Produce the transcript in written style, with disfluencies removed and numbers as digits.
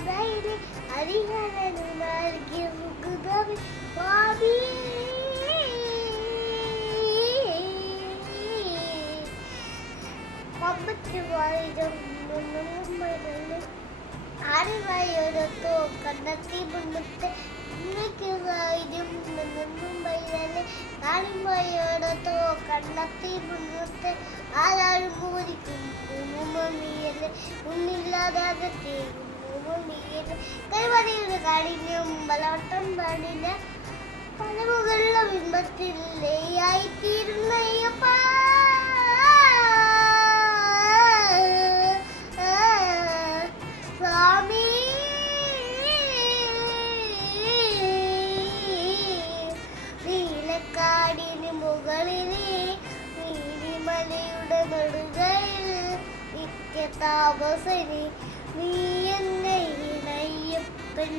പാതയിലെ ഹരിഹരനു നൽകിയ സുഗതമി സ്വാമിയേ. ആരുമായോടൊത്തോ കണ്ടെത്തി മുന്നത്തെ ആരുമായോടൊത്തോ കണ്ടെത്തി മുന്നത്തെ ആരാരും മോദിക്കും നീയല്ലേ മുന്നില്ലാതെ നീയല്ലേ കൈവടിയുടെ കാഠിന്യം ബലവട്ടം പാടില്ല പലമുകളുള്ള ബിംബത്തിലേ ആയിത്തീരുന്ന അയ്യപ്പ. നീലക്കാടിന് മുകളിലെ നീലിമലയുടെ നടുകയിൽ നിത്യതാപസനി നീ എന്നെ ഇണയ്യപ്പൻ.